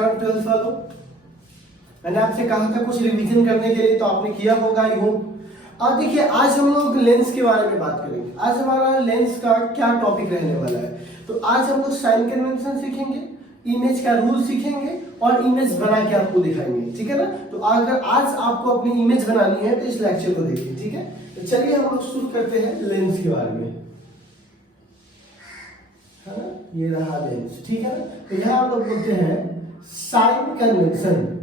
नमस्कार 12th वालों, मैंने आपसे कहा था कुछ रिवीजन करने के लिए, तो आपने किया होगा आई होप। अब देखिए आज हम लोग लेंस के बारे में बात करेंगे। आज हमारा लेंस का क्या टॉपिक रहने वाला है, तो आज हम लोग साइन कन्वेंशन सीखेंगे, इमेज का रूल सीखेंगे और इमेज बना के आपको दिखाएंगे, ठीक है ना। तो अगर आज आपको अपनी इमेज बनानी है तो इस लेक्चर को देखिए, ठीक है। तो चलिए हम लोग शुरू करते हैं लेंस के बारे में, है ना। ये रहा लेंस, ठीक है ना। तो यहां हम लोग बोलते हैं साइन कन्वेंशन।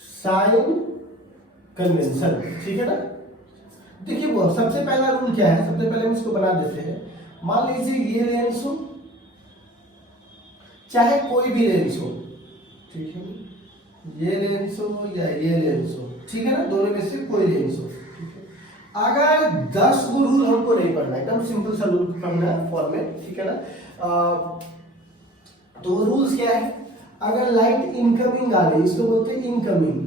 साइन कन्वेंशन, ठीक है ना। देखिए वो सबसे पहला रूल क्या है, सबसे पहले हम इसको बना देते हैं। मान लीजिए ये लेंस हो, चाहे कोई भी लेंस हो, ठीक है। ये लेंस हो या ये लेंस हो, ठीक है ना, दोनों में से कोई लेंस हो, ठीक है। अगर 10 गो रूल हमको नहीं पढ़ना, एकदम सिंपल सा रूल पढ़ना है फॉर्मेट, ठीक है ना। तो रूल्स क्या है, अगर लाइट इनकमिंग आ रही है, इसको बोलते हैं इनकमिंग,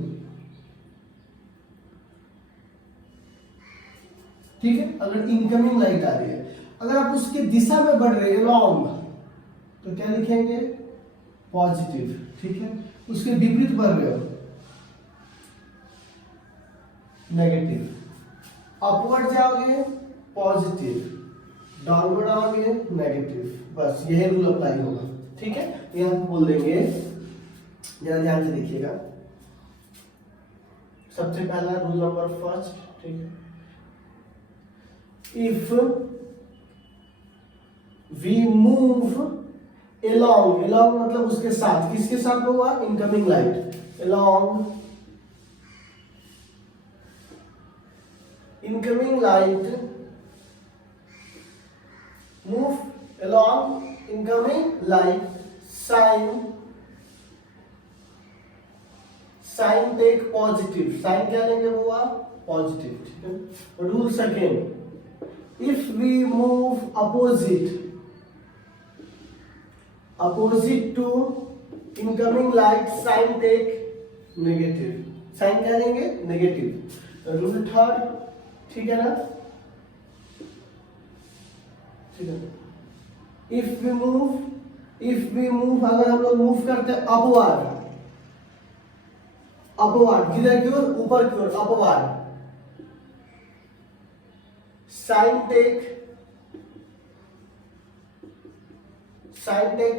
ठीक है। अगर इनकमिंग लाइट आ रही है, अगर आप उसकी दिशा में बढ़ रहे हैं लॉन्ग, तो क्या लिखेंगे, पॉजिटिव, ठीक है। उसके विपरीत बढ़ रहे हो, नेगेटिव। अपवर्ड जाओगे पॉजिटिव, डाउनवर्ड आओगे नेगेटिव। बस यही रूल अप्लाई होगा, ठीक है। तो यहां बोल देंगे, जरा ध्यान से देखिएगा। सबसे पहला रूल नंबर फर्स्ट, ठीक है। If we move along, along मतलब उसके साथ, किसके साथ होगा, incoming light, along incoming light, move along incoming light, sign take positive, sign क्या लेंगे हुआ, पॉजिटिव, ठीक है। Rule second, if we move opposite to incoming light, sign take negative, sign क्या लेंगे, नेगेटिव। रूल थर्ड, ठीक है ना, ठीक है। इफ वी मूव अगर हम लोग मूव करते हैं अपवार्ड किधर की ओर, ऊपर की ओर, अपवार्ड, साइन टेक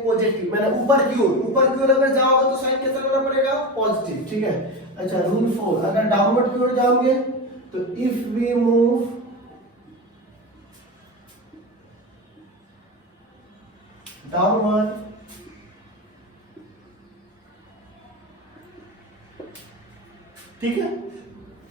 पॉजिटिव, मैंने ऊपर की ओर अगर जाओगे तो साइन कैसा करना पड़ेगा, पॉजिटिव, ठीक है। अच्छा रूल 4, अगर डाउनवर्ड की ओर जाओगे तो इफ वी मूव डाउनवर्ड, ठीक है।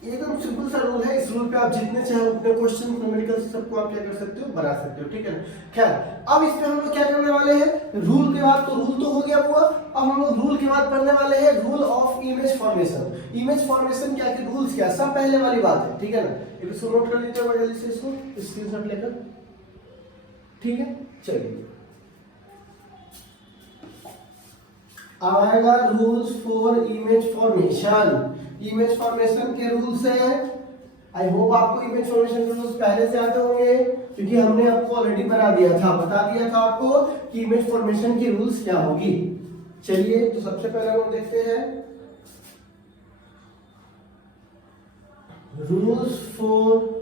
एकदम सिंपल सा रूल है। इस रूल पे आप जितने चाहे उतने क्वेश्चन न्यूमेरिकल से सबको आप क्या कर सकते हो, बना सकते हो, ठीक है ना। खैर अब इसमें हम लोग क्या करने वाले हैं, रूल के बाद, तो रूल तो हो गया हुआ, अब हम लोग रूल के बाद पढ़ने वाले हैं rule of image formation. Image formation क्या के रूल्स क्या, सब पहले वाली बात है, ठीक है ना। एक इसको नोट कर लीजिए जल्दी से, इसको स्क्रीनशॉट लेकर, ठीक है। चलिए अब आएगा rules for image formation. Image formation के रूल्स हैं, आई होप आपको इमेज फॉर्मेशन के रूल्स पहले से आते होंगे, क्योंकि हमने आपको ऑलरेडी बता दिया था आपको कि इमेज फॉर्मेशन की रूल्स क्या होगी। चलिए तो सबसे पहले हम देखते हैं रूल्स फॉर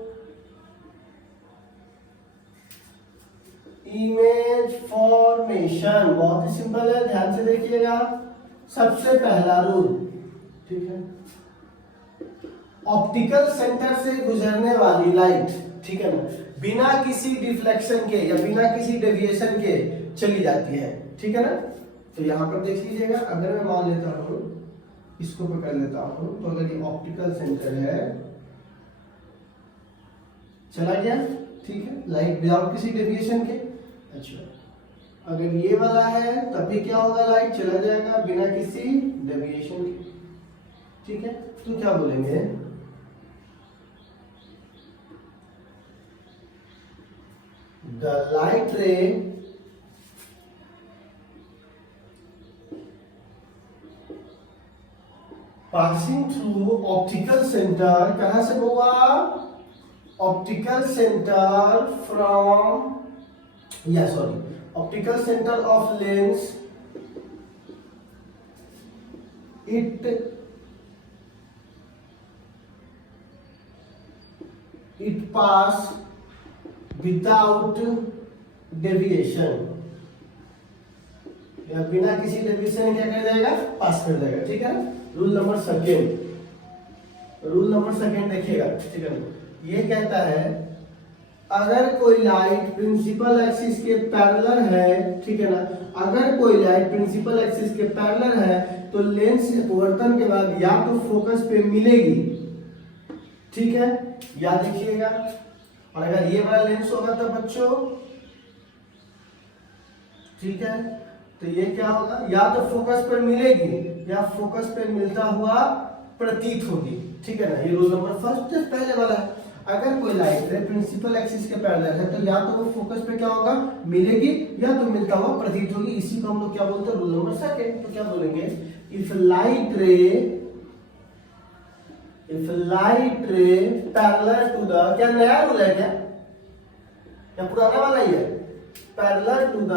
इमेज फॉर्मेशन। बहुत ही सिंपल है, ध्यान से देखिएगा। सबसे पहला रूल, ठीक है, ऑप्टिकल सेंटर से गुजरने वाली लाइट, ठीक है ना, बिना किसी डिफ्लेक्शन के या बिना किसी डेविएशन के चली जाती है, ठीक है ना। तो यहां पर देख लीजिएगा, अगर मैं मान लेता हूं, इसको पकड़ लेता हूं, तो अगर ये ऑप्टिकल सेंटर है, चला गया, ठीक है, लाइट विदाउट किसी डेविएशन के। अच्छा अगर ये वाला है तब भी क्या होगा, लाइट चला जाएगा बिना किसी डेविएशन के, ठीक है। तो क्या बोलेंगे, the light ray passing through optical center, कहां से होगा, ऑप्टिकल सेंटर फ्रॉम या sorry, optical centre of lens it pass without deviation, या बिना किसी डेविएशन क्या कर जाएगा, पास कर जाएगा, ठीक है। रूल नंबर सेकेंड देखिएगा, ठीक है। ये कहता है अगर कोई लाइट प्रिंसिपल एक्सिस के पैरेलल है, ठीक है ना, अगर कोई लाइट प्रिंसिपल एक्सिस के पैरेलल है तो लेंस अपवर्तन के बाद या तो फोकस पे मिलेगी, ठीक है, याद रखिएगा। और अगर ये वाला लेंस होगा तो बच्चों, ठीक है, तो ये क्या होगा, या तो फोकस पर मिलेगी या फोकस पे मिलता हुआ प्रतीत होगी, ठीक है ना। ये रूल नंबर फर्स्ट पहले वाला है, अगर कोई लाइट रे प्रिंसिपल एक्सिस के पैरेलल है तो या तो वो फोकस पे क्या होगा, मिलेगी, या तो मिलता हुआ प्रतीत होगी। इसी को हम लोग क्या बोलते हैं, रूल नंबर सेकंड। तो क्या बोलेंगे, if light ray parallel to the, क्या नया रूल है क्या, या पुराना वाला ही है, parallel to the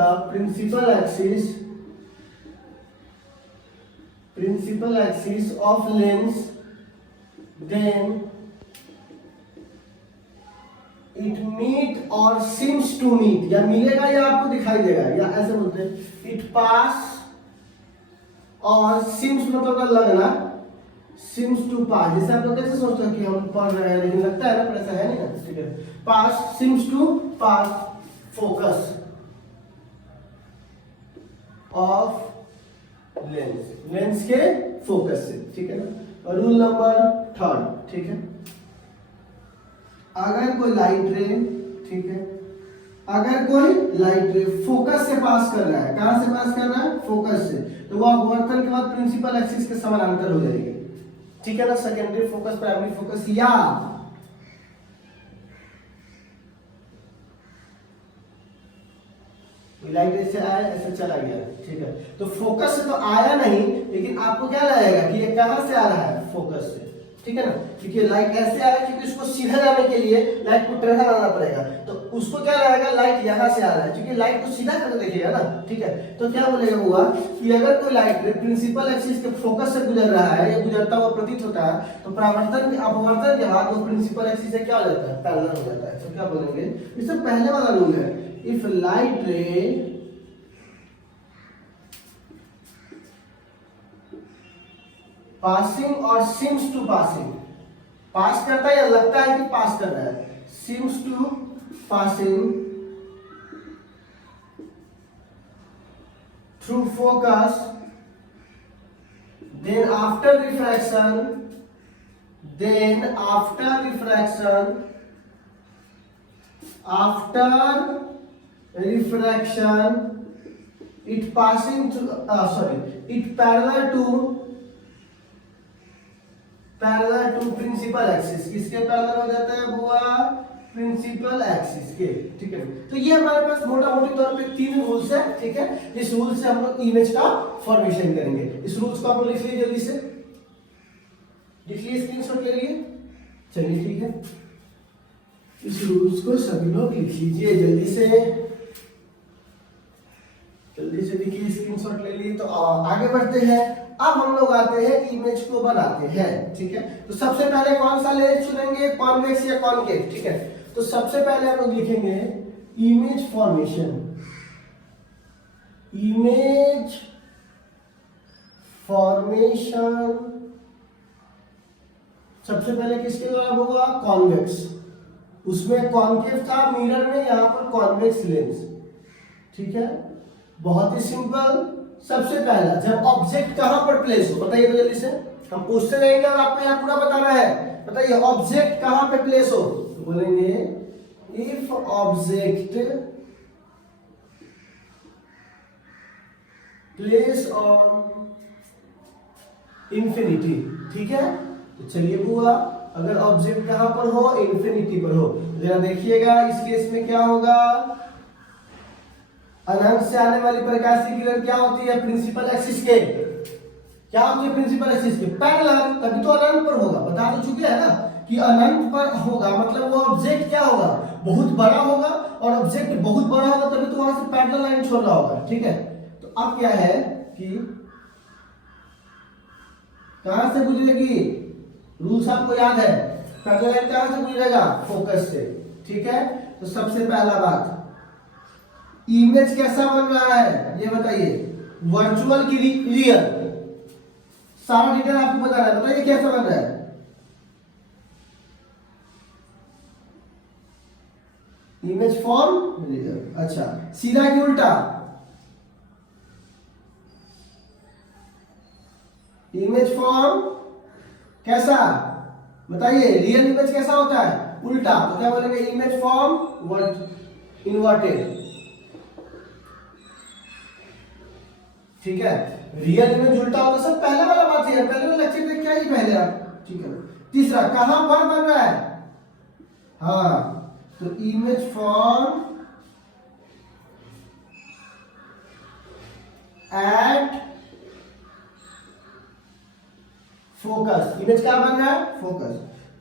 principal axis of lens, then it meet और सीम्स टू मीट, या मिलेगा या आपको दिखाई देगा, या ऐसे बोलते हैं इट पास और सीम्स मतलब लगना, सीम्स टू पास। जैसे आप लोग कैसे सोचते हो कि हम पढ़ रहे हैं लेकिन लगता है ना, पर ऐसा है नहीं ना, ठीक है। Pass, seems to pass focus of lens के फोकस से, ठीक है ना। रूल नंबर थर्ड, ठीक है, अगर कोई लाइट रे, ठीक है, अगर कोई लाइट रे फोकस से पास कर रहा है, कहां से पास कर रहा है, फोकस से, तो वो अपवर्तन के बाद प्रिंसिपल एक्सिस के समानांतर हो जाएगी, ठीक है ना। सेकेंडरी फोकस, प्राइमरी फोकस, या लाइट ऐसे आया ऐसे चला गया, ठीक है। तो फोकस से तो आया नहीं, लेकिन आपको क्या लगेगा कि ये कहां से आ रहा है, फोकस से, ठीक है ना। क्योंकि लाइट ऐसे आ रहा है, क्योंकि उसको सीधा जाने के लिए लाइट को टेढ़ा लाना पड़ेगा, तो उसको क्या लगेगा, लाइट यहां से आ रहा है, क्योंकि लाइट को सीधा करके देखिएगा ना, ठीक है। तो क्या बोलेगा हुआ कि अगर कोई लाइट प्रिंसिपल एक्सिस के फोकस से गुजर रहा है या गुजरता हुआ प्रतीत होता है, तो परावर्तन अपवर्तन के बाद वो प्रिंसिपल एक्सिस से क्या हो जाता है, पैरेलल हो जाता है। तो क्या बोलेंगे, इससे पहले वाला रूल है, इफ लाइट रे पासिंग और सीम्स टू पासिंग, पास करता है या लगता है कि पास कर रहा है, seems to passing through focus, then after refraction it passing through it parallel to principal axis, किसके पैरेलल हो जाता है बुआ, प्रिंसिपल एक्सिस के, ठीक है। तो ये हमारे पास मोटा मोटी तौर पे 3 रूल्स है, ठीक है। इस रूल से हम लोग इमेज का फॉर्मेशन करेंगे। इस रूल्स को आप लोग लिख लीजिए, जल्दी से लिख लीजिए, स्क्रीनशॉट ले लिए, चलिए ठीक है। इस रूल्स को सभी लोग लिख लीजिए जल्दी से देखिए, स्क्रीनशॉट ले लिए। तो आगे बढ़ते हैं, अब हम लोग आते हैं इमेज को बनाते हैं, ठीक है। तो सबसे पहले कौन सा लेंस चुनेंगे, कॉन्वेक्स या कॉनकेव, ठीक है। तो सबसे पहले हम लोग लिखेंगे इमेज फॉर्मेशन, सबसे पहले किसके द्वारा होगा, कॉन्वेक्स। उसमें कॉनकेव था मिरर में, यहां पर कॉन्वेक्स लेंस, ठीक है। बहुत ही सिंपल। सबसे पहला, जब ऑब्जेक्ट कहां पर प्लेस हो, बताइए तो जल्दी से, हम पूछते रहेंगे और आपको यहां पूरा बताना है। बताइए ऑब्जेक्ट कहां पे प्लेस हो, तो बोलेंगे if object place on infinity, ठीक है। तो चलिए बुआ, अगर ऑब्जेक्ट कहां पर हो, इंफिनिटी पर हो, जरा देखिएगा इस केस में क्या होगा, अनंत से आने वाली प्रकाश की किरण क्या होती है, प्रिंसिपल एक्सिस के, क्या होती है, प्रिंसिपल एक्सिस के पैरेलल, तभी तो अनंत पर होगा। बता तो चुके हैं ना कि अनंत पर होगा, मतलब वो ऑब्जेक्ट क्या होगा, बहुत बड़ा होगा और ऑब्जेक्ट बहुत बड़ा होगा तभी तो वहां से पैरेलल लाइन छोड़ रहा होगा, ठीक है। तो अब क्या है कि कहां से गुजरेगी, रूल्स आपको याद है, पैरेलल लाइन कहां से गुजरेगा, फोकस से, ठीक है। तो सबसे पहला बात, इमेज कैसा बन रहा है ये बताइए, वर्चुअल की रियल, सारा डिटेल आपको बता रहा है, बताइए कैसा बन रहा है। इमेज फॉर्म रियल, अच्छा सीधा कि उल्टा, इमेज फॉर्म कैसा बताइए, रियल इमेज कैसा होता है, उल्टा, तो क्या बोलेंगे, इमेज फॉर्म इन्वर्टेड, ठीक है। रियल इमेज उल्टा होता, सब पहले वाला बात है, पहले वाला लेक्चर देख क्या ही पहले आप, ठीक है। तीसरा कहां पर बन रहा है, हाँ तो image form at focus, image क्या बन रहा है, फोकस।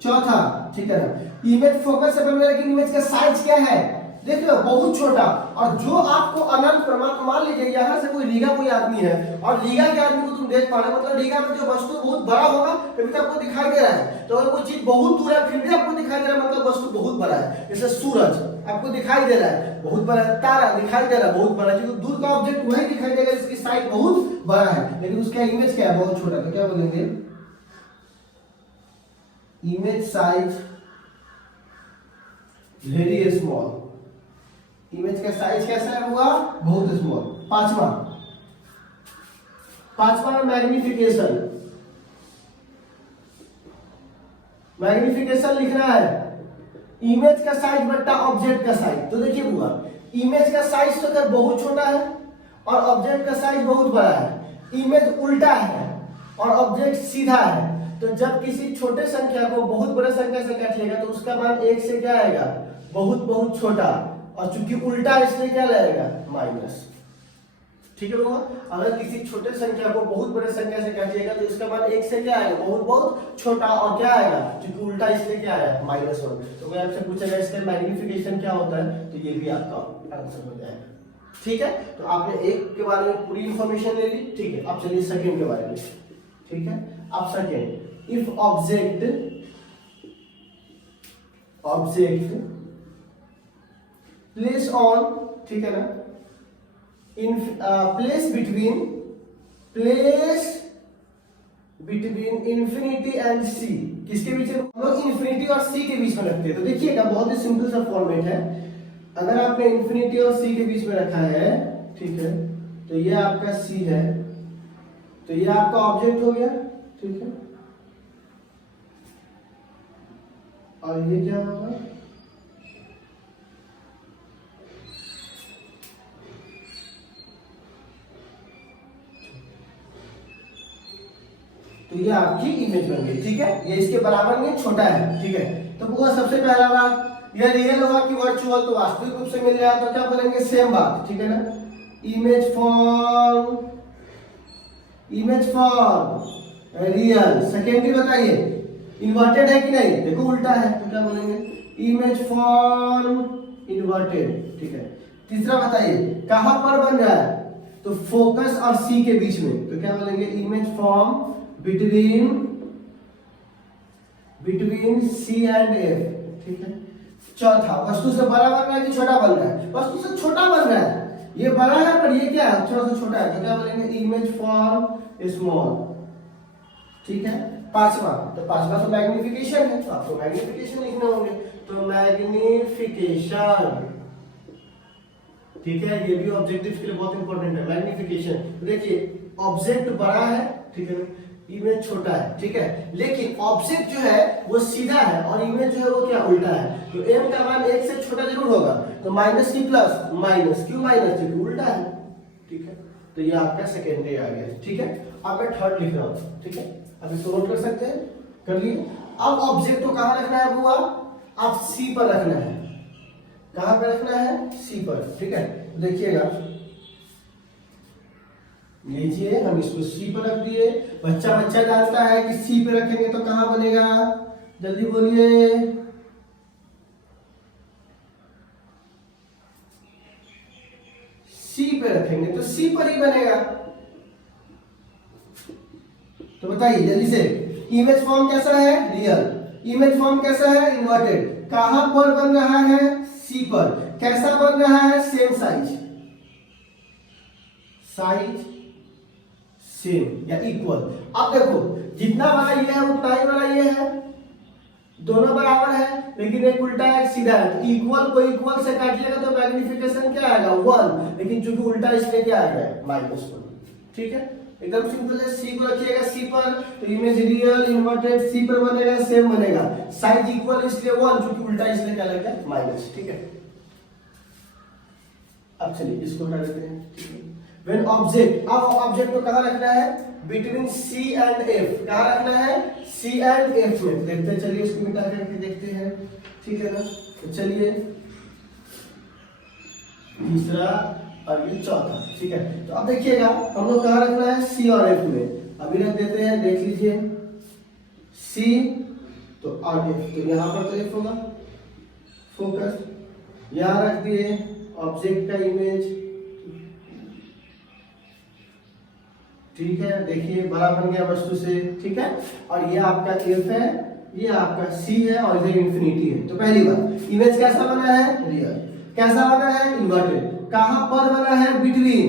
चौथा, ठीक है ना, इमेज फोकस से बन रहा है, लेकिन इमेज का साइज क्या है, देख लो बहुत छोटा, और जो आपको अनंत परमात्मा, मान लीजिए यहाँ से कोई रीगा कोई आदमी है और रीगा के आदमी को तुम देख पा रहे हो, मतलब रीगा में जो वस्तु बहुत बड़ा होगा तभी तो आपको दिखाई दे रहा है, तो अगर कोई चीज बहुत दूर है फिर भी आपको दिखाई दे रहा है, मतलब वस्तु बहुत बड़ा है। जैसे सूरज आपको दिखाई दे रहा है बहुत बड़ा है, तारा दिखाई दे रहा है बहुत बड़ा है, क्योंकि दूर का ऑब्जेक्ट वही दिखाई देगा जिसकी साइज बहुत बड़ा है, लेकिन उसका इमेज क्या है, बहुत छोटा, तो क्या बोलेंगे, image size very small, image का साइज कैसा है हुआ, बहुत स्मॉल। पांचवा मैग्निफिकेशन, मैग्निफिकेशन लिखना है, इमेज का साइज बट्टा ऑब्जेक्ट का साइज। तो देखिए हुआ, इमेज का साइज तो अगर बहुत छोटा है और ऑब्जेक्ट का साइज बहुत बड़ा है, इमेज उल्टा है और ऑब्जेक्ट सीधा है, तो जब किसी छोटे संख्या को बहुत बड़े संख्या से काटिएगा तो उसका मान एक से क्या आएगा, बहुत बहुत छोटा, और चूंकि उल्टा इसलिए क्या लगेगा, माइनस, ठीक है लोगों। अगर किसी छोटे संख्या को बहुत बड़े संख्या से काटिएगा तो इसका मान एक से क्या आएगा, बहुत बहुत छोटा, और क्या आएगा, क्योंकि उल्टा इसलिए क्या आएगा, माइनस वन। तो कोई आपसे पूछेगा इसका मैग्निफिकेशन क्या होता है, तो ये भी आपका आंसर हो जाएगा, ठीक है। तो आपने एक के बारे में पूरी इंफॉर्मेशन ले ली, ठीक है। अब चलिए सेकंड के बारे में, ठीक है। अब second, if object place on, ठीक है ना, in place between infinity and C, किसके बीच में, हम लोग इंफिनिटी और सी के बीच में रखते हैं। तो देखिएगा बहुत ही सिंपल सा फॉर्मेट है, अगर आपने इंफिनिटी और सी के बीच में रखा है, ठीक है, तो ये आपका सी है, तो ये आपका ऑब्जेक्ट हो गया, ठीक है, और ये क्या होगा, तो ये आपकी इमेज बन गई, ठीक है। ये इसके बराबर में छोटा है, ठीक है। तो वो सबसे पहला बात, ये रियल होगा कि वर्चुअल, तो वास्तविक रूप से मिल जाए तो क्या बोलेंगे, सेम बात, ठीक है ना, इमेज फॉर्म रियल। सेकेंडरी बताइए इन्वर्टेड है कि नहीं, देखो उल्टा है, तो क्या बोलेंगे, इमेज फॉर्म इन्वर्टेड, ठीक है। तीसरा बताइए कहां पर बन रहा है, तो फोकस और सी के बीच में, तो क्या बोलेंगे, image form between C and F, ठीक है। चौथा, वस्तु से बड़ा बन रहा है कि छोटा बन रहा है, वस्तु से छोटा बन रहा है, ये बड़ा है पर ये क्या है, थोड़ा सा छोटा है, तो क्या बोलेंगे, इमेज फॉर्म स्मॉल, ठीक है। पांचवा, तो पांचवा तो मैग्निफिकेशन है, तो आपको मैग्निफिकेशन लिखने होंगे, तो मैग्निफिकेशन, ठीक है, ये भी ऑब्जेक्टिव के लिए बहुत इंपॉर्टेंट है, मैग्निफिकेशन। देखिए ऑब्जेक्ट बड़ा है, ठीक है, इमेज छोटा है, ठीक है, लेकिन ऑब्जेक्ट जो है वो सीधा है और इमेज जो है वो क्या, उल्टा है, तो m का मान एक से छोटा जरूर होगा, तो माइनस की प्लस, माइनस क्यों माइनस, क्योंकि उल्टा है, ठीक है। तो ये आपका सेकेंडरी आ गया, ठीक है। अब मैं थर्ड लिख रहा हूं, ठीक है, अब इसको नोट कर सकते हैं, कर लीजिए। अब ऑब्जेक्ट को कहां रखना है बुआ, आप सी पर रखना है, कहां पर रखना है, सी पर, ठीक है। देखिएगा, लीजिए हम इसको सी पर रख दिए, बच्चा जानता है कि सी पे रखेंगे तो कहां बनेगा, जल्दी बोलिए, सी पे रखेंगे तो सी पर ही बनेगा। तो बताइए जल्दी से, इमेज फॉर्म कैसा है? रियल। इमेज फॉर्म कैसा है? इन्वर्टेड। कहां पर बन रहा है? सी पर। कैसा बन रहा है? सेम साइज, साइज सेम या इक्वल। अब देखो जितना बड़ा ये है उतना ही बड़ा ये है, दोनों बराबर है, लेकिन एक उल्टा है एक सीधा है। तो इक्वल को इक्वल से काटिएगा तो मैग्निफिकेशन क्या आएगा? 1, लेकिन चूंकि उल्टा इसलिए क्या आ गया? -1। ठीक है, एकदम सिंपल है। सी को रखिएगा सी पर, तो इमेज रियल इन्वर्टेड सी पर बनेगा, सेम बनेगा। साइज इक्वल इसलिए 1, चूंकि उल्टा इसलिए क्या लगेगा? माइनस। ठीक है, अब चलिए इसको हटा देते हैं। When object, अब ऑब्जेक्ट को कहां रखना है? Between C and F। कहां रखना है? C एंड F में। देखते हैं, चलिए इसको मिटा करके देखते हैं। ठीक है ना, तो चलिए तीसरा और ये चौथा। ठीक है, तो अब देखिएगा हम लोग कहां रखना है? C और F में। अभी रख देते हैं, देख लीजिए C तो और F, तो यहां पर तो F होगा। फोकस यहां रख दिए ऑब्जेक्ट का इमेज। ठीक है, देखिए बड़ा बन गया वस्तु से। ठीक है, और ये आपका F है, ये आपका C है और इधर इंफिनिटी है। तो पहली बात, इमेज कैसा बना है? रियल। कैसा बना है? इन्वर्टेड। कहां पर बना है? Between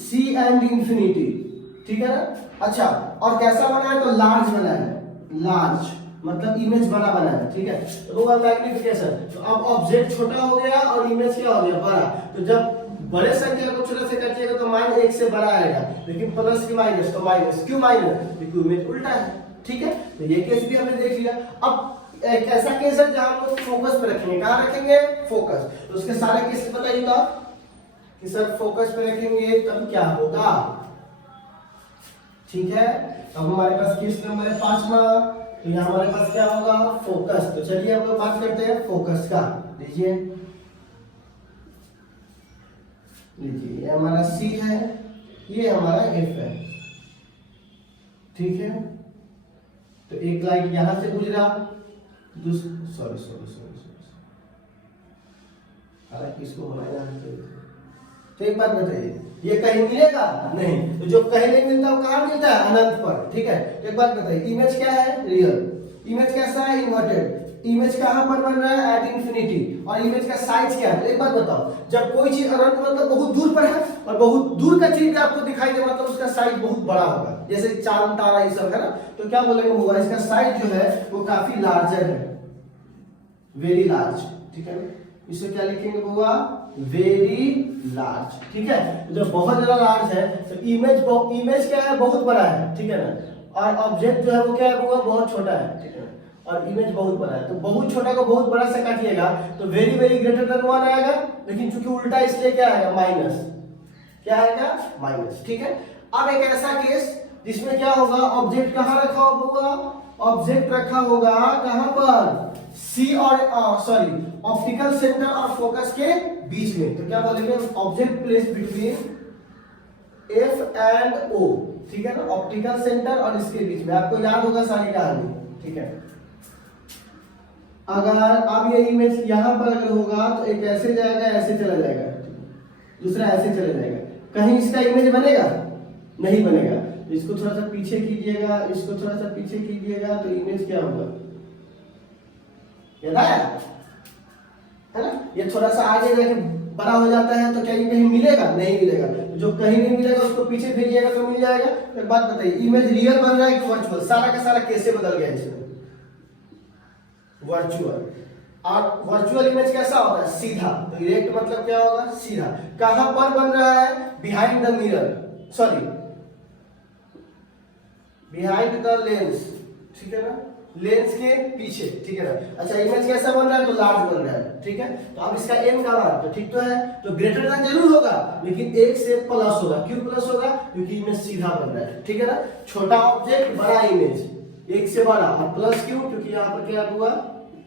C and infinity. ठीक है ना। अच्छा, और कैसा बना है? तो लार्ज बना है। लार्ज मतलब इमेज बड़ा बना है। ठीक है, तो होगा मैग्निफिकेशन। तो अब ऑब्जेक्ट छोटा हो गया और इमेज क्या हो गया? बड़ा। तो जब बड़े संख्या को छोटे से काटिएगा तो मान 1 से बड़ा आएगा, लेकिन प्लस की माइनस तो माइनस। क्यों माइनस? क्योंकि इमेज उल्टा है। ठीक है, तो ये केस भी हमने देख लिया। अब एक ऐसा केस है जहां हम लोग फोकस पे रखेंगे। कहां रखेंगे? फोकस। तो उसके सारे केस बताइए तो कि सर फोकस पे रखेंगे तब क्या होगा? ठीक है, अब हमारे पास केस नंबर है 5वां। तो यहाँ हमारे पास क्या होगा? फोकस। तो चलिए हम लोग बात करते हैं फोकस का। लीजिए लीजिए, ये हमारा C है, ये हमारा F है। ठीक है, तो एक लाइट यहां से गुजरा, हालांकि इसको बनाया है। तो एक बात बताइए, ये कहीं मिलेगा? नहीं। तो जो कहीं नहीं मिलता वो कहां मिलता है? अनंत पर। ठीक है, तो एक बात बताइए, इमेज क्या है? रियल। इमेज कैसा है? इन्वर्टेड। इमेज कहां पर बन रहा है? At infinity. और इमेज का साइज क्या है? तो एक बात बताओ, जब कोई चीज अनंत मतलब बहुत दूर पर है और बहुत दूर का चीज आपको दिखाई दे, मतलब उसका साइज बहुत बड़ा होगा, जैसे चांद तारा ये सब है ना, तो क्या बोलेंगे? होगा इसका साइज जो है वो काफी लार्जर है, वेरी लार्ज। ठीक है, इसे क्या लिखेंगे? होगा वेरी लार्ज। ठीक है, जब बहुत ज्यादा लार्ज है तो इमेज क्या है? बहुत बड़ा है। ठीक है ना, और ऑब्जेक्ट जो है वो क्या है? वो बहुत छोटा है। ठीक है, और इमेज बहुत बड़ा है। तो बहुत छोटा को बहुत बड़ा से काटिएगा तो वेरी वेरी ग्रेटर देन 1 आएगा, लेकिन चूंकि उल्टा इसलिए क्या आएगा? माइनस। क्या आएगा? माइनस। ठीक है, अब एक ऐसा केस जिसमें क्या होगा? ऑब्जेक्ट कहां रखा होगा? ऑब्जेक्ट रखा होगा कहां पर? सी और ऑप्टिकल सेंटर और फोकस के बीच में। तो क्या बोलेंगे? Object place between F and O। ठीक है ना, ऑप्टिकल सेंटर और इसके बीच में। आपको याद होगा सारी कहानी। ठीक है, अगर अब ये इमेज यहां पर अगर होगा तो एक ऐसे जाएगा, ऐसे चला जाएगा, दूसरा ऐसे चला जाएगा। कहीं इसका इमेज बनेगा? नहीं बनेगा। तो इसको थोड़ा सा पीछे कीजिएगा, इसको थोड़ा सा पीछे कीजिएगा, तो इमेज क्या होगा? याद आया है ना? ये थोड़ा सा आगे जाके बड़ा हो जाता है तो क्या ये कहीं मिलेगा? नहीं मिलेगा। जो कहीं नहीं मिलेगा उसको पीछे भेजिएगा तो मिल जाएगा। एक बात बताइए, इमेज रियल बन रहा है कि वर्चुअल? सारा का सारा कैसे बदल गया इसमें? वर्चुअल। और वर्चुअल इमेज कैसा होता है? सीधा। डायरेक्ट मतलब क्या होगा? सीधा। कहां पर बन रहा है? Behind the mirror, sorry behind the lens. ठीक है ना, लेंस के पीछे। ठीक है ना। अच्छा, इमेज कैसा बन रहा है? तो लार्ज बन रहा है। ठीक है, तो अब इसका m का मान तो ठीक तो है, तो ग्रेटर देन जरूर होगा, लेकिन 1 से प्लस होगा। क्यों प्लस होगा? क्योंकि इमेज सीधा बन रहा है। ठीक है ना, छोटा ऑब्जेक्ट बड़ा इमेज, 1 से बड़ा। और प्लस क्यों? क्योंकि यहाँ पर क्या हुआ?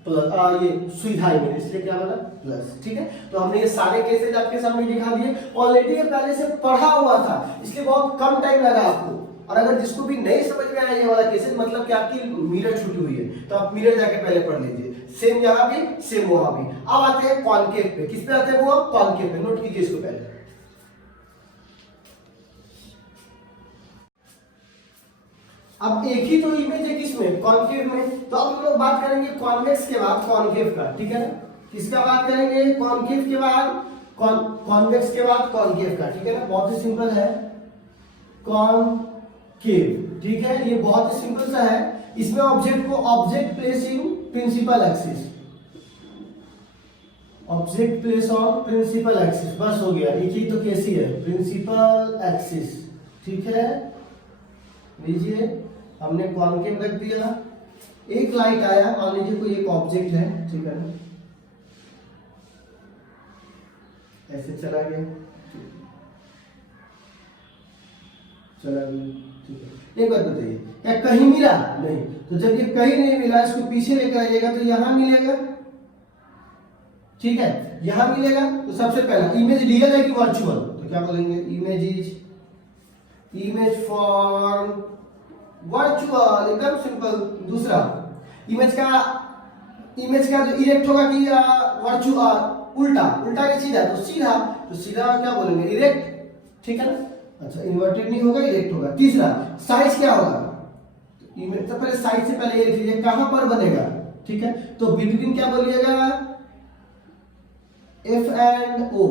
प्लस, ये सीधा इमेज, इसलिए क्या बना? प्लस। ठीक है, तो हमने ये सारे केसेस आपके सामने दिखा दिए। ऑलरेडी ये पहले से पढ़ा हुआ था, इसलिए बहुत कम टाइम लगा आपको। और अगर जिसको भी नहीं समझ में आया ये वाला केसेस, मतलब कि आपकी मिरर छूटी हुई है, तो आप मिरर जाके पहले पढ़ लीजिए। सेम यहाँ भी, सेम वहां भी। अब आते हैं कॉनकेव पे। किस पे आते हैं? वो कॉनकेव पे। नोट कीजिए इसको पहले। अब एक ही तो इमेज है किसमें, कॉन्केव में। तो अब हम लोग बात करेंगे कॉन्वेक्स के बाद कॉन्केव का, ठीक है ना। किसका बात करेंगे, कॉन्केव के बाद कॉन्वेक्स के बाद कॉन्केव का, ठीक है ना। बहुत ही सिंपल है कॉन्केव, ठीक है। ये बहुत ही सिंपल सा है। इसमें object place in principal axis, object place on principal axis, बस हो गया। एक ही तो केस ही है, प्रिंसिपल एक्सिस, ठीक है। लीजिए हमने कॉन्केव रख दिया, एक लाइट आया, मान लीजिए कोई एक ऑब्जेक्ट है, ठीक है ना, ऐसे चला गया, चला गया, ठीक है। एक बात बताइए, क्या कहीं मिला? नहीं। तो जब ये कहीं नहीं मिला, इसको पीछे लेकर आइएगा तो यहां मिलेगा, ठीक है, यहां मिलेगा। तो सबसे पहला इमेज रियल है कि वर्चुअल, तो क्या बोलेंगे, इमेज फॉर्म वर्चुअल, एकदम सिंपल। दूसरा इमेज का जो इरेक्ट होगा कि वर्चुअल, उल्टा के सीधा, तो सीधा क्या बोलेंगे, इरेक्ट, ठीक है ना। अच्छा, इन्वर्टेड नहीं होगा, इरेक्ट होगा। तीसरा साइज क्या होगा, इमेज तो पहले साइज से पहले ये लिख लीजिए कहां पर बनेगा, ठीक है। तो बिटवीन क्या बोलिएगा, एफ एंड ओ,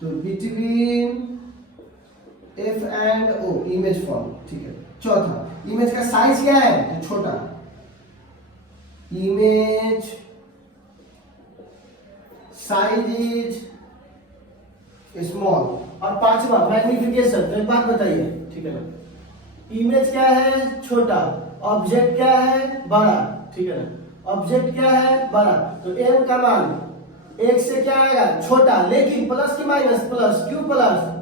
तो between F and O image form, ठीक है। चौथा इमेज का साइज क्या है, तो छोटा, इमेज साइज इज स्मॉल। और पांचवा मैग्निफिकेशन। तो एक बात बताइए, ठीक है ना, इमेज क्या है, छोटा, ऑब्जेक्ट क्या है, बड़ा, ठीक है ना। ऑब्जेक्ट क्या है, बड़ा, तो एम का मान एक से क्या आएगा, छोटा, लेकिन प्लस की माइनस, प्लस, क्यों प्लस,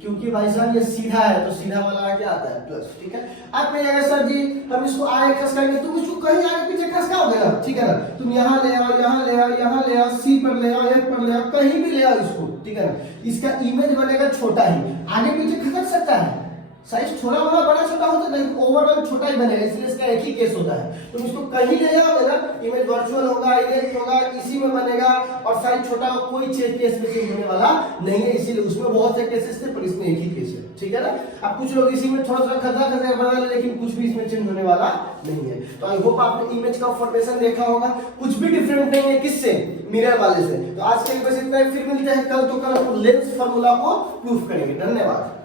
क्योंकि भाई साहब ये सीधा है, तो सीधा वाला आगे आता है प्लस, ठीक है। आप कहिएगा सर जी हम इसको आगे खसकाएंगे, तो उसको कहीं आगे पीछे खसकाओगे ना, ठीक है ना। तुम यहाँ ले आओ, यहाँ ले आओ, यहाँ ले आओ, सी पर ले आओ, एफ पर ले आओ, कहीं भी ले आओ इसको, ठीक है ना। इसका इमेज बनेगा छोटा ही, आगे पीछे खसक सकता है, साइज थोड़ा बड़ा छोटा होता है, नहीं ओवरऑल छोटा ही बनेगा, इसलिए इसका एक ही केस होता है। तुम इसको कहीं ले आओगे ना, इमेज वर्चुअल होगा, इरेक्ट होगा, इसी में बनेगा, और साइज छोटा हो, कोई केस में चेंज होने वाला नहीं है। इसीलिए उसमें बहुत से केसेस थे, पर इसमें एक ही केस है, ठीक है ना। अब कुछ लोग इसी में थोड़ा खतरा बना ले, लेकिन कुछ भी इसमें चेंज होने वाला नहीं है। तो आई होप आपने इमेज का फॉर्मेशन देखा होगा, कुछ भी डिफरेंट नहीं है किससे, मिरर वाले से। तो आज के लिए बस इतना ही, फिर मिलते हैं कल। तो कल हम लेंस फार्मूला को प्रूफ करेंगे। धन्यवाद।